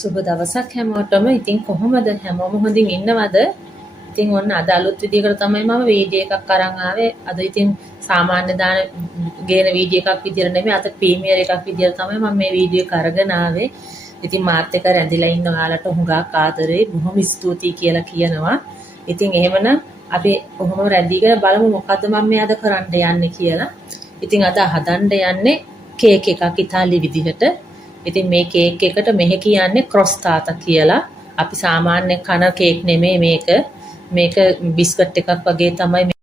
සුබ දවසක් හැමෝටම. ඉතින් කොහොමද හැමෝම හොඳින් ඉන්නවද? ඉතින් ඔන්න අද අලුත් විදියකට තමයි මම වීඩියෝ එකක් අරන් ආවේ. අද ඉතින් සාමාන්‍ය දාන ගේන වීඩියෝ එකක් විදියට නෙමෙයි, අද ප්‍රීමියර් එකක් විදියට තමයි මම මේ වීඩියෝ එක අරගෙන ආවේ. ඉතින් මාත් එක්ක රැඳිලා ඉන්න ඔයාලට හුඟක් ආදරේ, බොහොම ස්තුතියි කියලා කියනවා. ඉතින් එහෙමනම් අපි කොහොම රැඳිගෙන බලමු මොකද්ද මම මේ අද කරන්න යන්නේ කියලා. ඉතින් අද හදන්න යන්නේ කේක් එකක් ඉතාලි විදිහට. ඉතින් මේ කේක් එකට මෙහෙ කියන්නේ ක්‍රොස්තාතා කියලා. අපි සාමාන්‍ය කන කේක් නෙමෙයි මේක. මේක බිස්කට් එකක් වගේ තමයි.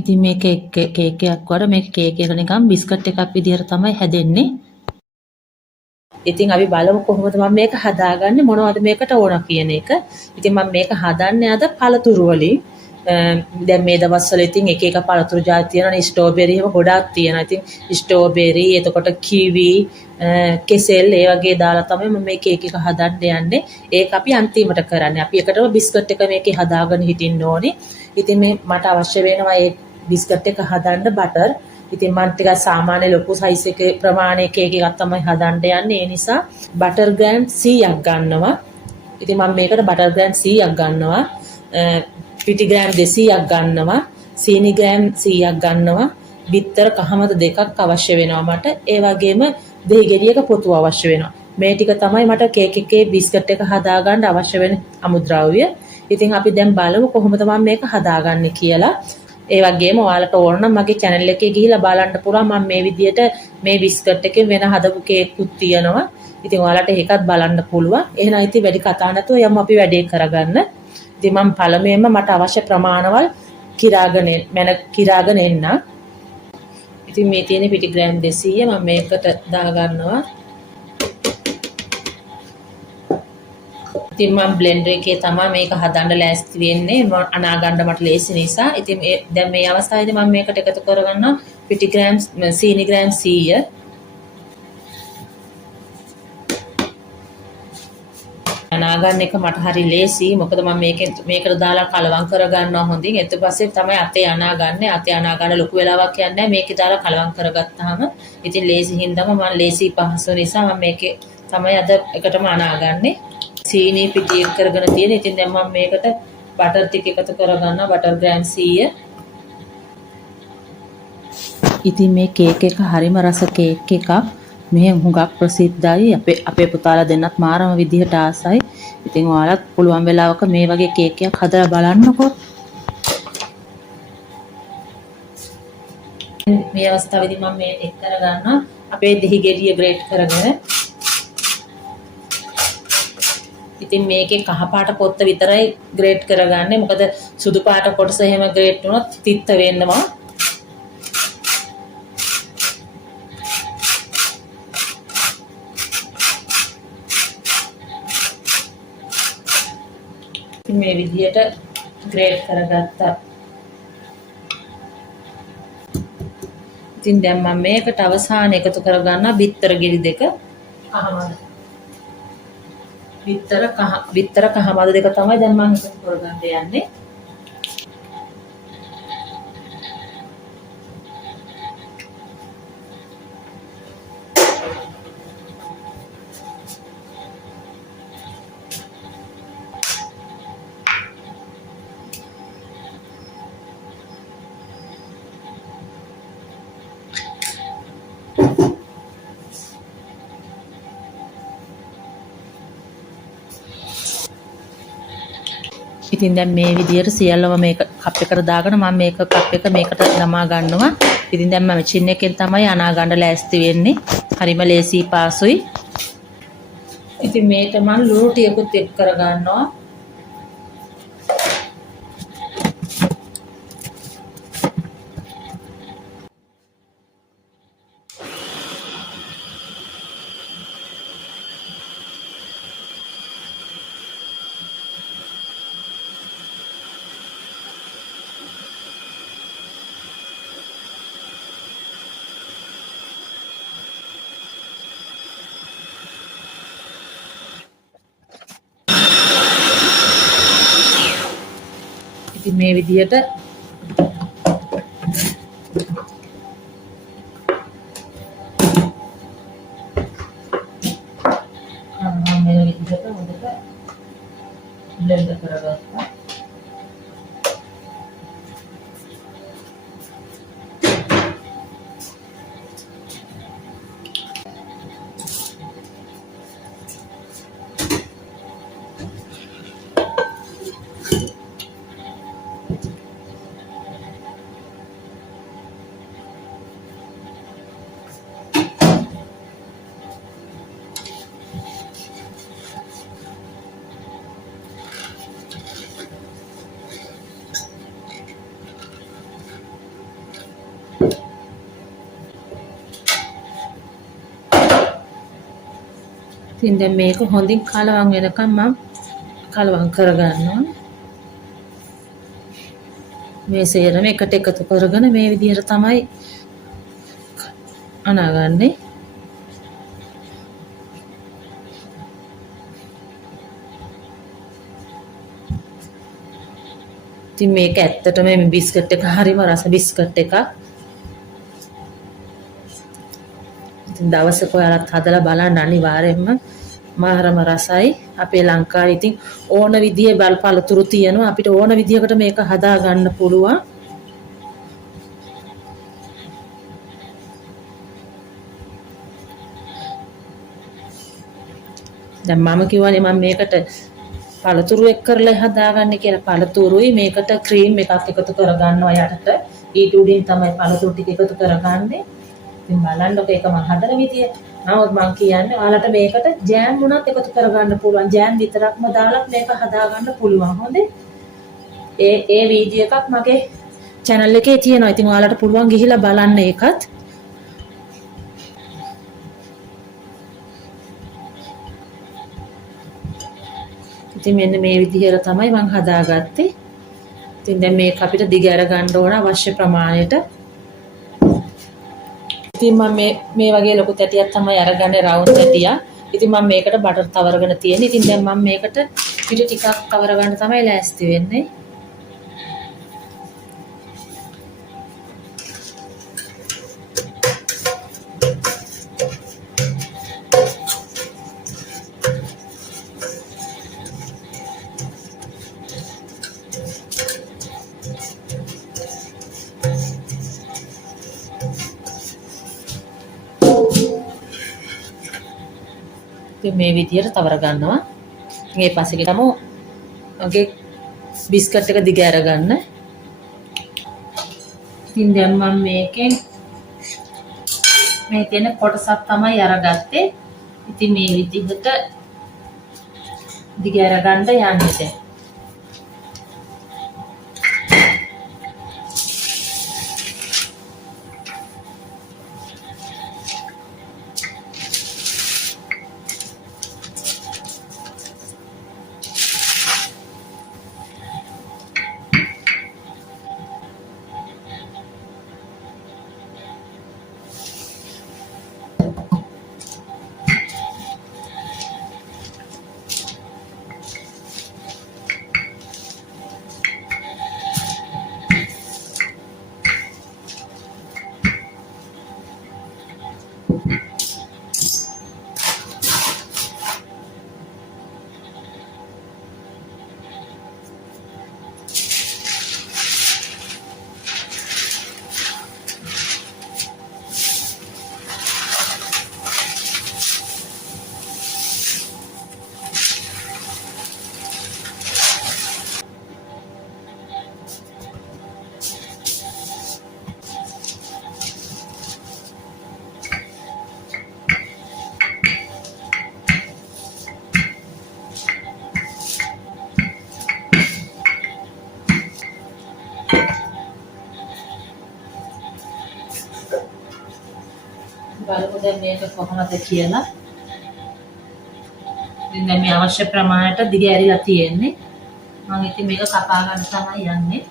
ඉතින් මේ කේක් එකක් වල මේක කේක් එක නිකන් බිස්කට් එකක් විදිහට තමයි හැදෙන්නේ. ඉතින් අපි බලමු කොහොමද මම මේක හදාගන්නේ, මොනවද මේකට ඕන කියන එක. ඉතින් මම මේක හදන්නේ අද පළතුරු වලින්. දැන් මේ දවස්වල ඉතින් එක එක පළතුරු ಜಾති තියෙනවා. ස්ට්‍රෝබෙරි එහෙම ගොඩාක් තියෙනවා. ඉතින් ස්ට්‍රෝබෙරි, එතකොට කිවි, කෙසෙල් ඒ වගේ දාලා තමයි මම මේ කේක් එක හදන්න යන්නේ. ඒක අපි අන්තිමට කරන්නේ. අපි එකටම බිස්කට් එක මේකේ හදාගෙන හිටින්න ඕනේ. ඉතින් මේ මට අවශ්‍ය වෙනවා මේ බිස්කට් එක හදන්න බටර්. ඉතින් මම ටිකක් සාමාන්‍ය ලොකු සයිස් එකේ ප්‍රමාණයේ කේක් එකක් තමයි හදන්න යන්නේ. ඒ නිසා බටර් ග්‍රෑම් 100ක් ගන්නවා. ඉතින් මම මේකට බටර් ග්‍රෑම් 100ක් ගන්නවා. පිටි ග්‍රෑම් 200ක් ගන්නවා. සීනි ග්‍රෑම් 100ක් ගන්නවා. බිත්තර කහමද දෙකක් අවශ්‍ය වෙනවා මට. ඒ වගේම දෙහි ගෙඩියක පොතු අවශ්‍ය වෙනවා. මේ ටික තමයි මට කේක් එකේ බිස්කට් එක හදාගන්න අවශ්‍ය වෙන අමුද්‍රව්‍ය. ඉතින් අපි දැන් බලමු කොහොමද මම මේක හදාගන්නේ කියලා. ඒ වගේම ඔයාලට ඕන නම් මගේ channel එකේ ගිහිල්ලා බලන්න පුළුවන්. මම මේ විදියට මේ බිස්කට් එකෙන් වෙන හදපු කේක්කුත් තියෙනවා. ඉතින් ඔයාලට ඒකත් බලන්න පුළුවන්. එහෙනම් ඉතින් වැඩි කතා නැතුව යමු අපි වැඩේ කරගන්න. ඉතින් මම පළමුවෙන්ම මට අවශ්‍ය ප්‍රමාණවල් කිරාගෙන එන්න. ඉතින් මේ තියෙන පිටි ග්‍රෑම් 200 මම මේකට දාගන්නවා. ඉතින් මම බ්ලෙන්ඩර් එකේ තමයි මේක හදන්න ලෑස්ති වෙන්නේ. අනා ගන්න මට ලේසි නිසා. ඉතින් දැන් මේ අවස්ථාවේදී මම මේකට එකතු කරගන්නවා පිටි ග්‍රෑම් සීනි ග්‍රෑම් 100. අනා ගන්න එක මට හරි ලේසි. මොකද මම මේකට දාලා කලවම් කරගන්නවා හොඳින්. ඊට පස්සේ තමයි අතේ අනා ගන්න. අතේ අනා ගන්න ලොකු වෙලාවක් යන්නේ නැහැ. මේකේ දාලා කලවම් කරගත්තාම ඉතින් ලේසි හින්දාම මම ලේසි පහසු නිසා මම මේකේ තමයි අද එකටම අනා ගන්නේ. සීනි පිටි එක කරගෙන තියෙන. ඉතින් දැන් මම මේකට බටර් ටික එකතු කරගන්නවා. Butter gram 100. ඉතින් මේ කේක් එක හරිම රස කේක් එකක්. මේ හුඟක් ප්‍රසිද්ධයි. අපේ පුතාලා දෙන්නත් මාරම විදිහට ආසයි. ඉතින් ඔයාලත් පුළුවන් වෙලාවක මේ වගේ කේක් එකක් හදලා බලන්නකෝ. මේ අවස්ථාවේදී මම මේ එක් කරගන්නවා අපේ දෙහි ගෙඩිය ග්‍රේට් කරගෙන. ඉතින් මේකේ කහ පාට පොත්ත විතරයි ග්‍රේට් කරගන්නේ. මොකද සුදු පාට කොටස එහෙම ග්‍රේට් වුණොත් තිත්ත වෙනවා. ඉතින් මේ විදිහට ග්‍රේට් කරගත්තා. ඉතින් දැන් මම මේකට අවසාන එකතු කරගන්නවා බිත්තර ගෙඩි දෙක. කහමද බිත්තර කහමද දෙක තමයි දැන් මම එකතු කරගන්න යන්නේ. ඉතින් දැන් මේ විදියට සියල්ලම මේක කප් එකට දාගෙන මම මේක කප් එක මේකට නමා ගන්නවා. ඉතින් දැන් මම මැෂින් එකෙන් තමයි අනා ගන්න ලෑස්ති වෙන්නේ. හරිම ලේසි පාසුයි. ඉතින් මේක මම ලුණු ටිකකුත් එක් කර ගන්නවා. ඉතින් මේ විදියට මේ ඉතින් දැන් මේක හොඳින් කලවම් වෙනකම් මම කලවම් කරගන්නවා. මේ සේරම එකට එකතු කරගෙන මේ විදිහට තමයි අනාගන්නේ. ඉතින් මේක ඇත්තටම මේ බිස්කට් එක හරිම රස බිස්කට් එකක්. ඉතින් දවසක ඔයාලත් හදලා බලන්න අනිවාර්යයෙන්ම මාරම රසයි. අපේ ලංකාවේ ඉතින් ඕන විදිහේ බලපළතුරු තියෙනවා. අපිට ඕන විදිහකට මේක හදා ගන්න පුළුවන්. දැන් මම කියවනේ මම මේකට පළතුරු එක් කරලා හදාගන්නේ කියලා. පළතුරුයි මේකට ක්‍රීම් එකක් එකතු කරගන්නවා යටට. ඊට උඩින් තමයි පළතුරු ටික එකතු කරගන්නේ. ඉතින් බලන්නකො ඒක මම හදන විදිය. නමුත් මම කියන්නේ ඔයාලට මේකට ජෑම් උනත් එකතු කරගන්න පුළුවන්. ජෑම් විතරක්ම දාලා මේක හදාගන්න පුළුවන්. හොඳේ. ඒ වීඩියෝ එකක් මගේ channel එකේ තියෙනවා. ඉතින් ඔයාලට පුළුවන් ගිහිල්ලා බලන්න ඒකත්. ඉතින් මෙන්න මේ විදිහට තමයි මම හදාගත්තේ. ඉතින් දැන් මේක අපිට දිග අර ගන්න ඕන අවශ්‍ය ප්‍රමාණයට. ඉතින් මම මේ වගේ ලොකු තැටියක් තමයි අරගන්නේ රවුන්ඩ් තැටියක්. ඉතින් මම මේකට බටර් තවරගෙන තියෙන්නේ. ඉතින් දැන් මම මේකට පිට ටිකක් තවර ගන්න තමයි ලෑස්ති වෙන්නේ. මේ විදියට තවර ගන්නවා. ඊට පස්සේ ගිහම ඔගේ බිස්කට් එක දිග අරගන්න. ඉතින් දැන් මම මේකෙන් මේ තියෙන කොටසක් තමයි අරගත්තේ. ඉතින් මේ විදිහට දිග අරගන්න යන්නේ. බලමු දැන් මේක කොහොමද කියලා. ඉතින් දැන් මේ අවශ්‍ය ප්‍රමාණයට දිග ඇරිලා තියෙන්නේ. මම ඉතින් මේක කපා ගන්න තමයි යන්නේ.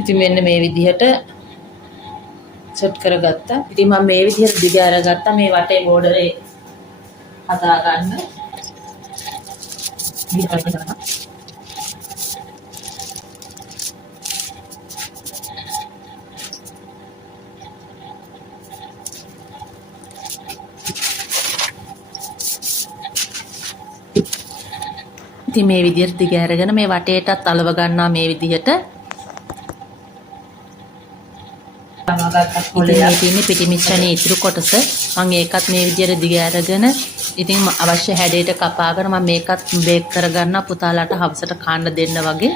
ඉතින් මෙන්න මේ විදිහට සෙට් කරගත්තා. ඉතින් මම මේ විදිහට දිග අරගත්තා මේ වටේ බෝඩරේ හදා ගන්න. ඉතින් මේ විදිහට දිග අරගෙන මේ වටේටත් අලව ගන්නවා මේ විදිහට. ඉතින් මේ තියෙන්නේ පිටි මිශ්‍රණයේ ඉතුරු කොටස. මම ඒකත් මේ විදිහට දිග අරගෙන ඉතින් අවශ්‍ය හැඩයට කපාගෙන මම මේකත් බේක් කරගන්න පුතාලාට හවසට කන්න දෙන්න වගේ.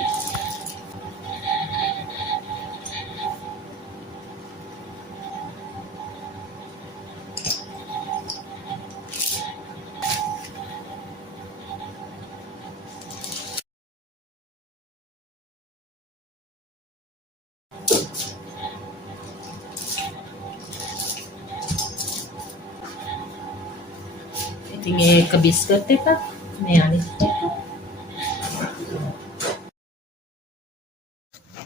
ඉතින් ඒක බිස්කට් එකක් මේ අනිත් එක.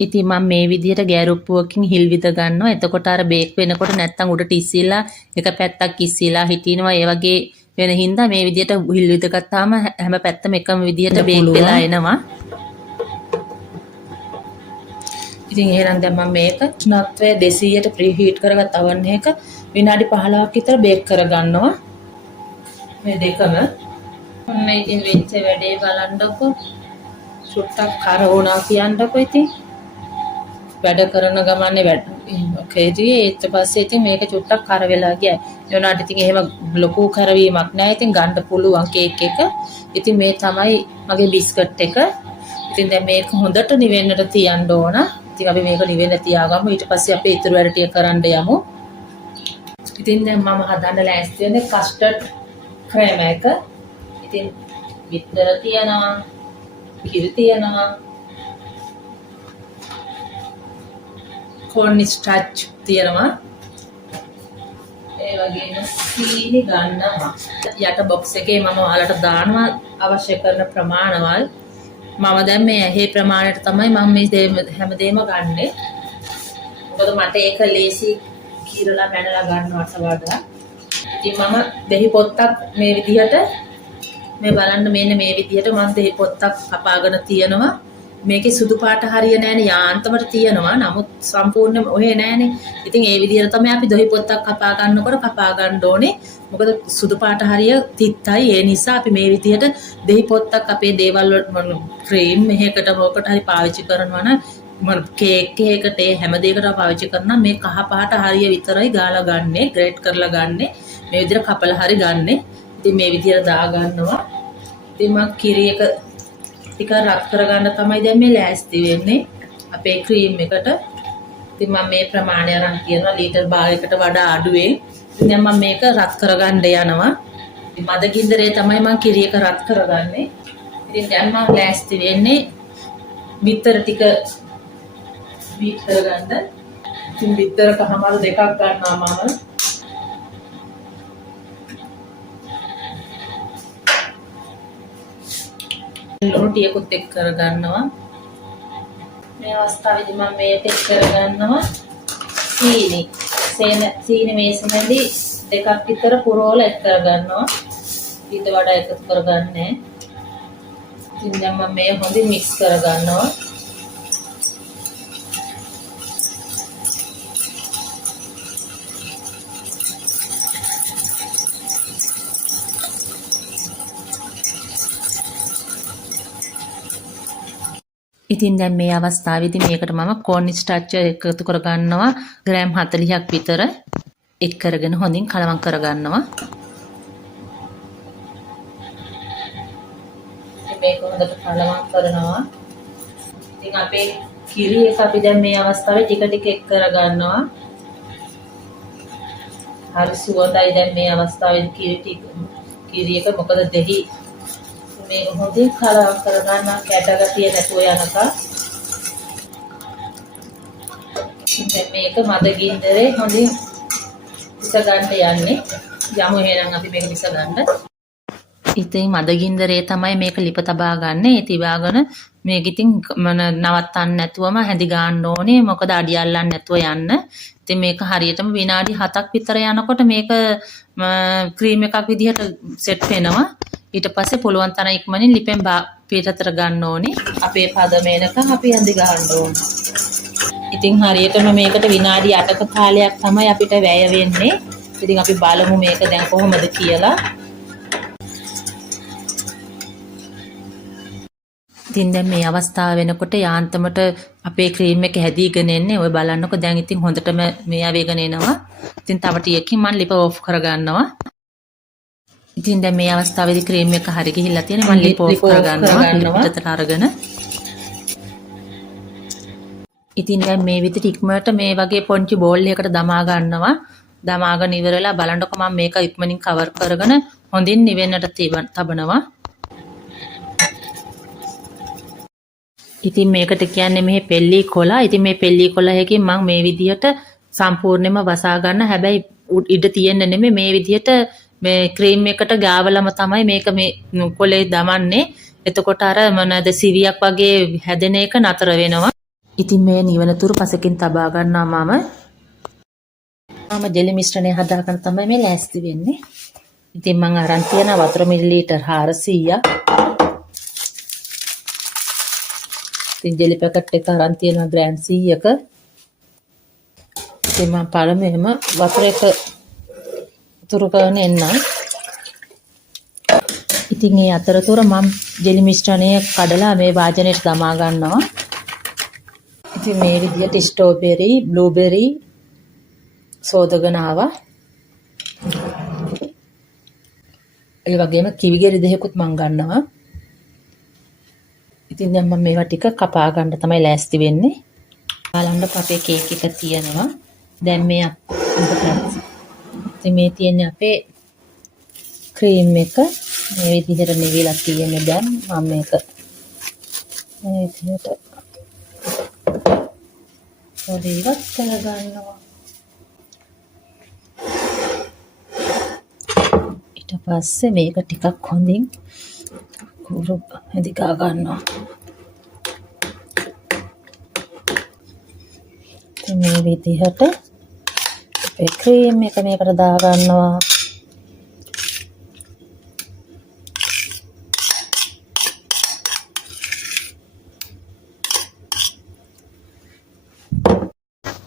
ඉතින් මම මේ විදිහට ගෑරුප්පුවකින් හිල් විද ගන්නවා. එතකොට අර බේක් වෙනකොට නැත්තම් උඩට ඉස්සිලා එක පැත්තක් ඉස්සිලා හිටිනවා. ඒ වගේ වෙන හින්දා මේ විදිහට හිල් විද ගත්තාම හැම පැත්තම එකම විදිහට බේක් වෙලා එනවා. ඉතින් එහෙනම් දැන් මම මේක උෂ්ණත්වය 200ට ප්‍රී හීට් කරගත් oven එක විනාඩි 15ක් විතර බේක් කරගන්නවා. මේ දෙකම ඔන්න ඉතින් වෙච්ච වැඩේ බලන්නකො. සුට්ටක් කර වුණා කියන්නකො ඉතින්. වැඩ කරන ගමන්නේ කෙරුවේ ඊට පස්සේ ඉතින් මේක චුට්ටක් කර වෙලා ගියා. ඒ වුණාට ඉතින් එහෙම ලොකු කරවීමක් නැහැ. ඉතින් ගන්න පුළුවන් කේක් එක. ඉතින් මේ තමයි මගේ බිස්කට් එක. ඉතින් දැන් මේක හොඳට නිවෙන්නට තියන්න ඕන. ඉතින් අපි මේක නිවෙන්න තියාගමු. ඊට පස්සේ අපි ඊටු වැඩ ටික කරන්න යමු. ඉතින් දැන් මම හදන්න ලෑස්ති වෙන්නේ කස්ටර්ඩ් ක්‍රීම් එක. ඉතින් බිත්තර තියනවා, කිරි තියනවා, corn starch තියනවා. ඒ වගේම සීනි ගන්නවා. යට බොක්ස් එකේ මම ඔයාලට දානවා අවශ්‍ය කරන ප්‍රමාණවල්. මම දැන් මේ ඇහි ප්‍රමාණයට තමයි මම මේ හැමදේම ගන්නෙ. මොකද මට ඒක ලේසි කීරලා පැනලා ගන්නවට වඩා. ඉතින් මම දෙහි පොත්තක් මේ විදිහට මේ බලන්න මෙන්න මේ විදිහට මම දෙහි පොත්තක් කපාගෙන තියනවා. මේකේ සුදු පාට හරිය නෑනේ යාන්තමට තියනවා. නමුත් සම්පූර්ණයෙන්ම ඔහෙ නෑනේ. ඉතින් ඒ විදිහට තමයි අපි දෙහි පොත්තක් කපා ගන්නකොට කපා ගන්න ඕනේ. මොකද සුදු පාට හරිය තිත්තයි. ඒ නිසා අපි මේ විදිහට දෙහි පොත්තක් අපේ දේවල් වල ක්‍රීම් එකකට මොකට හරි පාවිච්චි කරනවා නම් මම කේක් එකකට ඒ හැම දෙයකටම පාවිච්චි කරනවා. මේ කහ පාට හරිය විතරයි ගාලා ගන්නෙ, ග්‍රේට් කරලා ගන්නෙ. මේ විදිහට කපලා හරි ගන්නෙ. ඉතින් මේ විදිහට දා ගන්නවා. ඉතින් මම කිරි එක ටික රත් කරගන්න තමයි දැන් මේ ලෑස්ති වෙන්නේ අපේ ක්‍රීම් එකට. ඉතින් මම මේ ප්‍රමාණය අරන් තියනවා ලීටර් භාගයකට වඩා අඩුවෙන්. ඉතින් දැන් මම මේක රත් කරගන්න යනවා. මද ගින්දරේ තමයි මම කිරි එක රත් කරගන්නේ. ඉතින් දැන් මම ලෑස්ති වෙන්නේ බිත්තර ටික බීට් කරගන්න. ඉතින් බිත්තර කහමාරු දෙකක් ගන්නවා මම. ලුණු ටිකකුත් එක් කරගන්නවා. මේ අවස්ථාවේදී මම මේක එක් කරගන්නවා සීනි. සීනි මේසෙන්දී දෙකක් විතර පුරවල එක් කරගන්නවා. ඊට වඩා එකතු කරගන්නේ. ඉතින් දැන් මම මේ හොඳින් මික්ස් කරගන්නවා. ඉතින් දැන් මේ අවස්ථාවේදී මේකට මම corn starch එකතු කරගන්නවා ග්‍රෑම් 40ක් විතර එක් කරගෙන හොඳින් කලවම් කරගන්නවා. මේක හොඳට කලවම් කරනවා. ඉතින් අපේ කිරි එක අපි දැන් මේ අවස්ථාවේ ටික ටික එක් කරගන්නවා. හරි සුවඳයි දැන් මේ අවස්ථාවේදී කිරි එක මොකද දෙහි මේ හොඳින් කලවම් කරගන්න කැටගතිය නැතුව යනකම්. දැන් මේක මද ගින්දරේ හොඳින් විස ගන්න යන්නේ. යමු එහෙනම් අපි මේක විස ගන්න. ඉතින් මද ගින්දරේ තමයි මේක ලිප තබා ගන්න. ඒ තිබාගෙන මේක ඉතින් නවත්තන්න නැතුවම හැදි ගන්න ඕනේ. මොකද අඩි අල්ලන්න නැතුව යන්න. ඉතින් මේක හරියටම විනාඩි 7ක් විතර යනකොට මේක ක්‍රීම් එකක් විදිහට සෙට් වෙනවා. ඊට පස්සේ පුළුවන් තරම් ඉක්මනින් ලිපෙන් පිටතට ගන්න ඕනේ. අපේ පදම එනකම් අපි ඇඳි ගන්න ඕනේ. ඉතින් හරියටම මේකට විනාඩි 8ක කාලයක් තමයි අපිට වැය වෙන්නේ. ඉතින් අපි බලමු මේක දැන් කොහොමද කියලා. ඉතින් දැන් මේ අවස්ථාව වෙනකොට යාන්තමට අපේ ක්‍රීම් එක හැදීගෙන එන්නේ. ඔය බලන්නකො දැන් ඉතින් හොඳටම මේ ආවේගෙන එනවා. ඉතින් තව ටිකකින් මම ලිප ඕෆ් කරගන්නවා. ඉතින් දැන් මේ අවස්ථාවේදී ක්‍රීම් එක හරි ගිහිල්ලා තියෙනවා. මම ලිප ඕෆ් කරගන්නවා පිටතට අරගෙන. ඉතින් දැන් මේ විදිහට ඉක්මනට මේ වගේ පොන්චි බෝල් එකකට දමා ගන්නවා. දමාගෙන ඉවරලා බලන්නකො මම මේක ඉක්මනින් කවර් කරගෙන හොඳින් නිවෙන්නට තබනවා. ඉතින් මේකට කියන්නේ මේ පෙල්ලි කොළ. ඉතින් මේ පෙල්ලි කොළ එකකින් මම මේ විදිහට සම්පූර්ණයෙන්ම වසා ගන්න. හැබැයි ඉඩ තියෙන්න නෙමෙයි මේ විදිහට මේ ක්‍රීම් එකට ගාවලම තමයි මේක මේ කොලේ දමන්නේ. එතකොට අර මොනවාද සිවියක් වගේ හැදෙන එක නතර වෙනවා. ඉතින් මේ නිවනතුරු පසකින් තබා ගන්නවා මම ජෙලි මිශ්‍රණය හදාගන්න තමයි මේ ලෑස්ති වෙන්නේ. ඉතින් මම අරන් තියෙන වතුර මිලිලීටර් 400ක්. ඉතින් ජෙලි පැකට් එක අරන් තියෙනවා ග්‍රෑම් 100ක. ඉතින් මම පළමුවෙන්ම වතුර එක උතුරු කරගෙන එන්නම්. ඉතින් මේ අතරතුර මම ජෙලි මිශ්‍රණය කඩලා මේ වාජනයට දමා ගන්නවා. ඉතින් මේ විදිහට ස්ට්‍රෝබෙරි, බ්ලූබෙරි සෝදගෙන ආවා. ඒ වගේම කිවි ගෙඩි දෙකකුත් මම ගන්නවා. ඉතින් දැන් මම මේවා ටික කපා ගන්න තමයි ලෑස්ති වෙන්නේ. බලන්න අපේ කේක් එක තියෙනවා. දැන් මේ ඉතින් මේ තියෙන්නේ අපේ ක්‍රීම් එක. මේ විදිහට නිවිලා තියෙන්නේ දැන් මම මේක මේ විදිහට පොඩිවත් කරගන්නවා. ඊට පස්සේ මේක ටිකක් හොඳින් කුරු දිගා ගන්නවා. මේ විදිහට අපේ ක්‍රීම් එක මේකට දා ගන්නවා.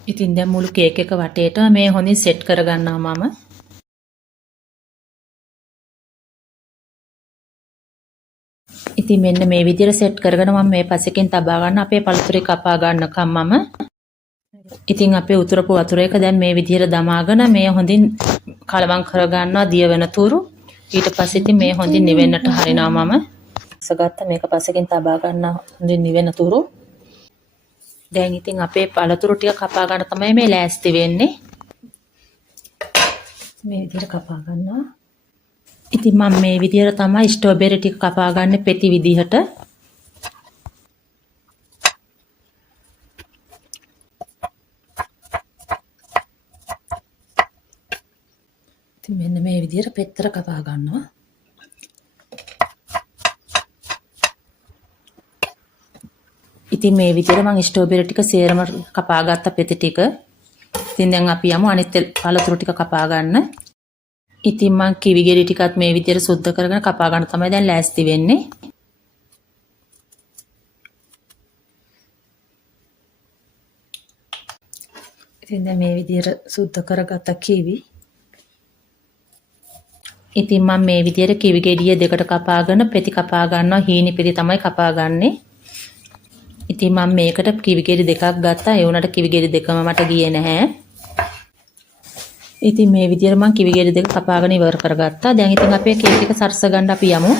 ඉතින් දැන් මුළු කේක් එක වටේට මේ හොඳින් සෙට් කරගන්නවා මම. ඉතින් මෙන්න මේ විදිහට සෙට් කරගෙන මම මේ පසෙකින් තබා ගන්න අපේ පළතුරේ කපා ගන්නකම් මම. ඉතින් අපේ උතුරපු වතුර එක දැන් මේ විදිහට දමාගෙන මේ හොඳින් කලවම් කරගන්නවා දිය වෙන තුරු. ඊට පස්සේ ඉතින් මේ හොඳින් නිවෙන්නට හරිනවා මම. සගත්ත මේක පසෙකින් තබා ගන්න හොඳින් නිවෙන තුරු. දැන් ඉතින් අපේ පළතුරු ටික කපා ගන්න තමයි මේ ලෑස්ති වෙන්නේ. මේ විදිහට කපා ගන්නවා. ඉතින් මම මේ විදිහට තමයි ස්ට්‍රෝබෙරි ටික කපා ගන්න පෙති විදිහට. ඉතින් මෙන්න මේ විදිහට පෙත්තර කපා ගන්නවා. ඉතින් මේ විදිහට මම ස්ට්‍රෝබෙරි ටික සේරම කපා ගත්ත පෙති ටික. ඉතින් දැන් අපි යමු අනිත් පළතුරු ටික කපා ගන්න. ඉතින් මම කිවි ගෙඩි ටිකත් මේ විදිහට සුද්ධ කරගෙන කපා ගන්න තමයි දැන් ලෑස්ති වෙන්නේ. ඉතින් දැන් මේ විදිහට සුද්ධ කරගත්ත කිවි. ඉතින් මම මේ විදිහට කිවි ගෙඩිය දෙකට කපාගෙන පෙති කපා ගන්නවා. හීනි පෙති තමයි කපා ගන්නෙ. ඉතින් මම මේකට කිවි ගෙඩි දෙකක් ගත්තා. ඒ වුණාට කිවි ගෙඩි දෙකම මට ගියේ නැහැ. ඉතින් මේ විදිහට මම කිවි ගෙඩි දෙක කපාගෙන ඉවර කරගත්තා. දැන් ඉතින් අපේ කේක් එක සරස ගන්න අපි යමු.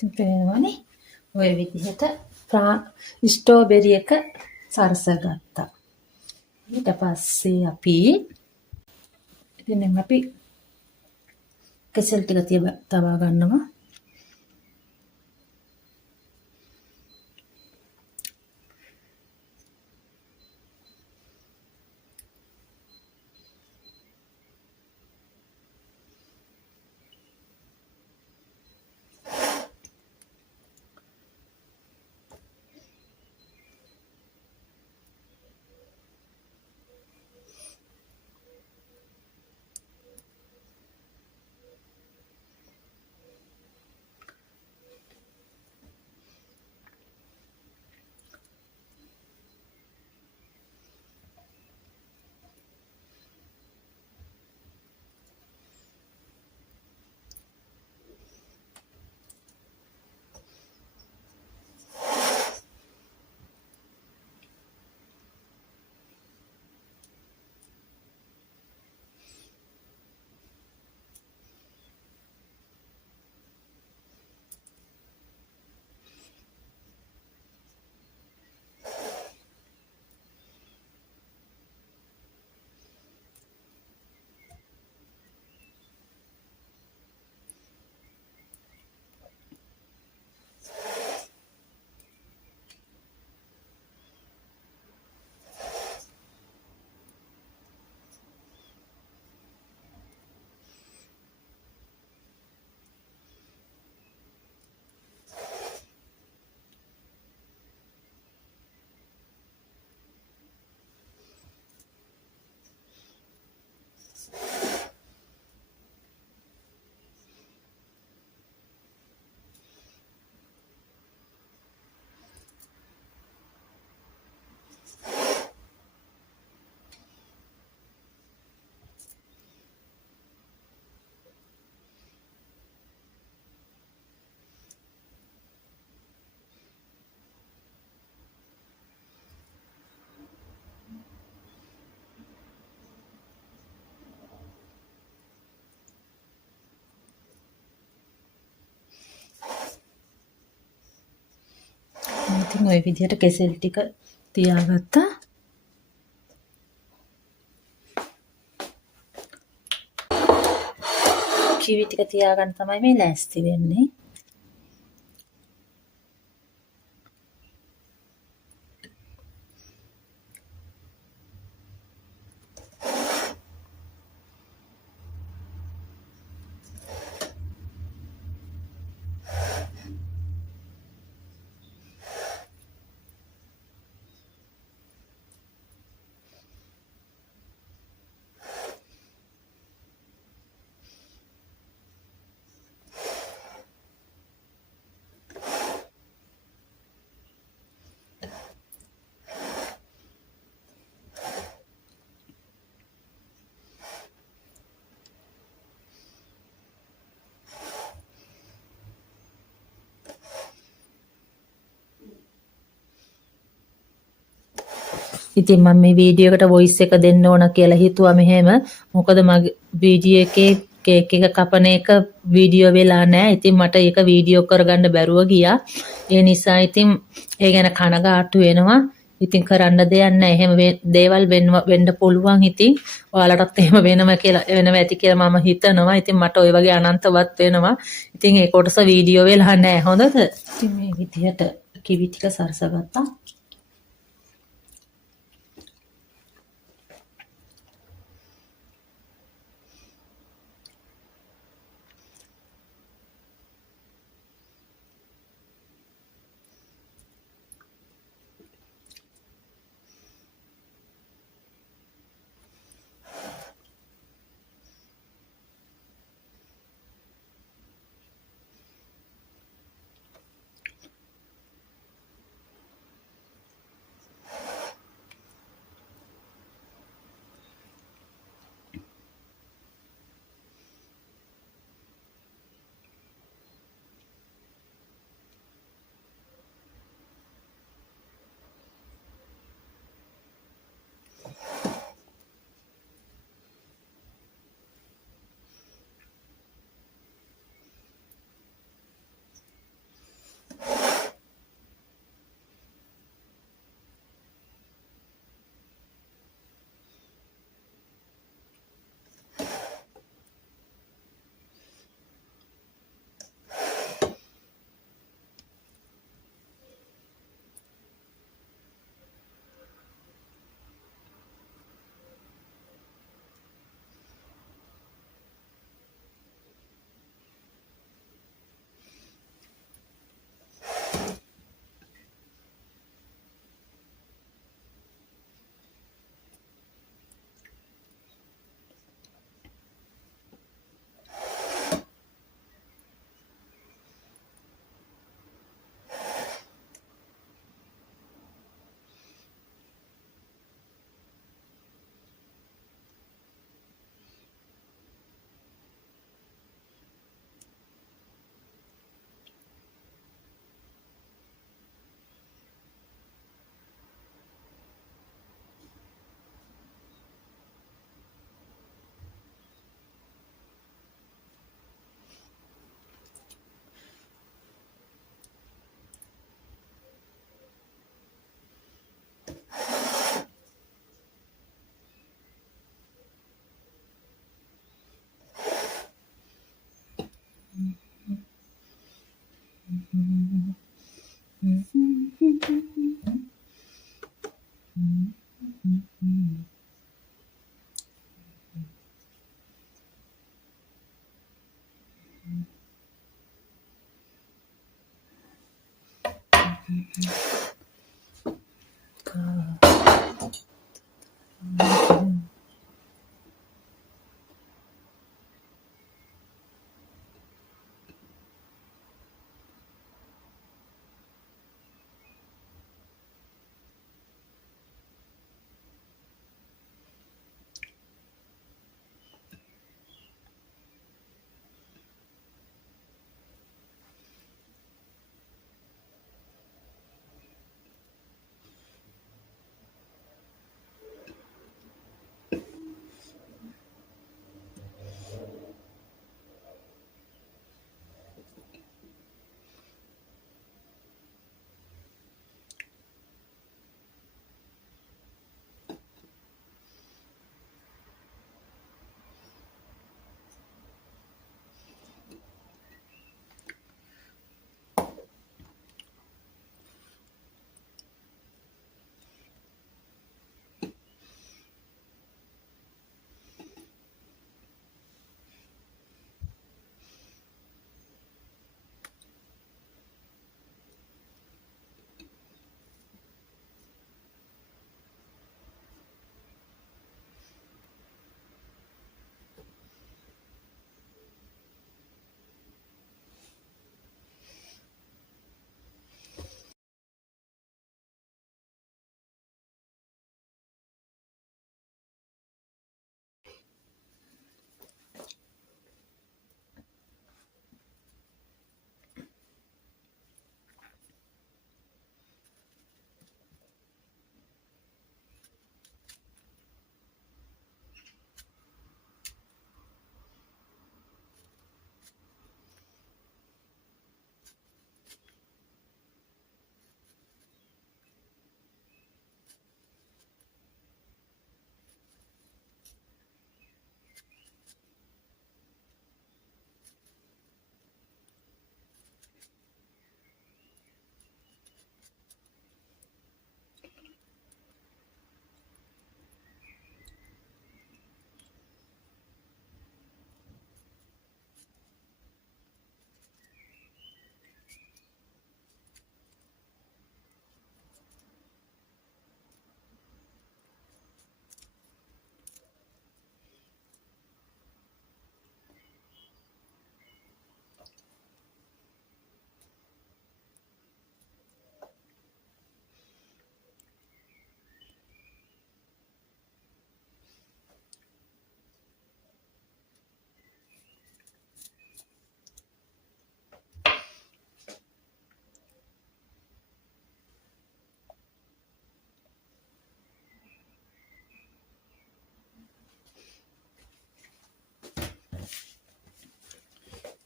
ඉතින් පේනවනේ ඔය විදිහට ස්ට්‍රෝබෙරි එක සරසගත්තා. ඊට පස්සේ අපි කෙසෙල් ටික තබා ගන්නවා. ඉතින් ඔය විදිහට කෙසෙල් ටික තියාගත්තා. කිවි ටික තියාගන්න තමයි මේ ලෑස්ති වෙන්නේ. ඉතින් මම මේ වීඩියෝ එකට වොයිස් එක දෙන්න ඕන කියලා හිතුවා මෙහෙම. මොකද මගේ වීඩියෝ එකේ කේක් එක කපන එක වීඩියෝ වෙලා නැහැ. ඉතින් මට ඒක වීඩියෝ කරගන්න බැරුව ගියා. ඒ නිසා ඉතින් ඒ ගැන කනගාටු වෙනවා. ඉතින් කරන්න දෙයක් නැහැ. එහෙම දේවල් වෙන්න පුළුවන්. ඉතින් ඔයාලටත් එහෙම වෙනවා ඇති කියලා මම හිතනවා. ඉතින් මට ওই වගේ අනන්තවත් වෙනවා. ඉතින් ඒ කොටස වීඩියෝ වෙලා නැහැ. හොඳද? ඉතින් මේ විදිහට කිවි ටික සරසගත්තා.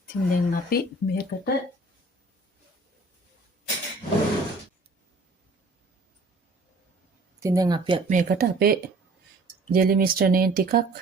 ඉතින් දැන් අපි මේකට ඉතින් දැන් අපි මේකට අපේ ජෙලි මිශ්‍රණයෙන් ටිකක්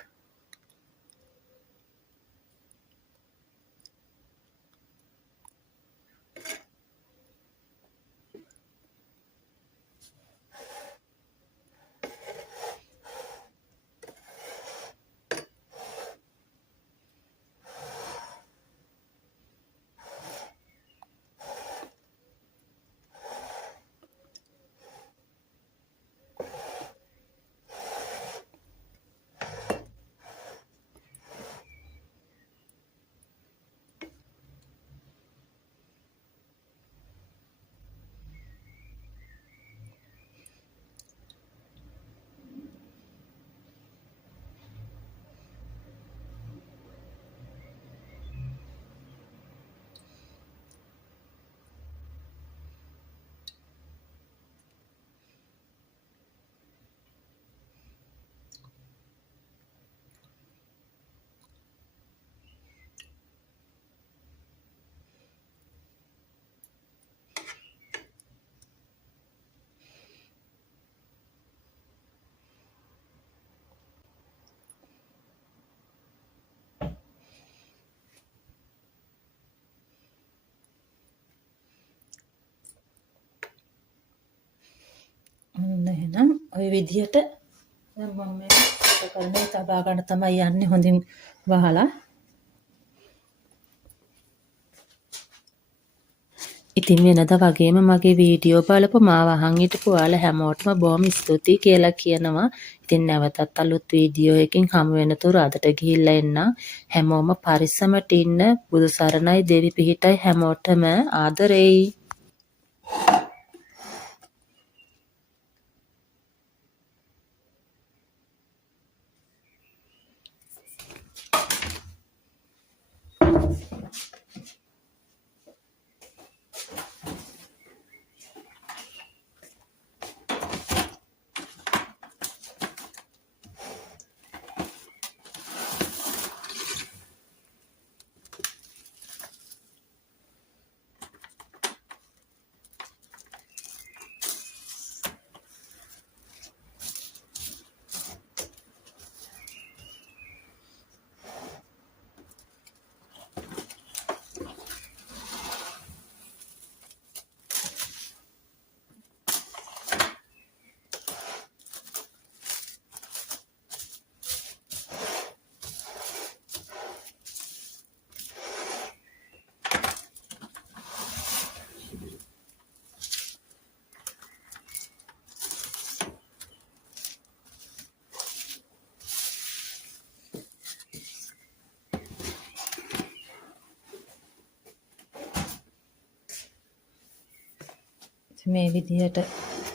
ඔන්න එහෙනම් ඔය විදිහට දැන් මම මේ කරන්නේ තබා ගන්න තමයි යන්නේ හොඳින් වහලා. ඉතින් වෙනදා වගේම මගේ වීඩියෝ බලපු මාව අහන් හිටපු ඔයාලා හැමෝටම බොහොම ස්තුතියි කියලා කියනවා. ඉතින් නැවතත් අලුත් වීඩියෝ එකකින් හමු වෙනතුරු අදට ගිහිල්ලා එන්නම්. හැමෝම පරිස්සමට ඉන්න. බුදු සරණයි දෙවි පිහිටයි හැමෝටම ආදරෙයි. මේ විදිහට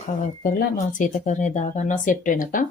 කවර් කරලා මම සීතකරණේ දා ගන්නවා සෙට් වෙනකම්.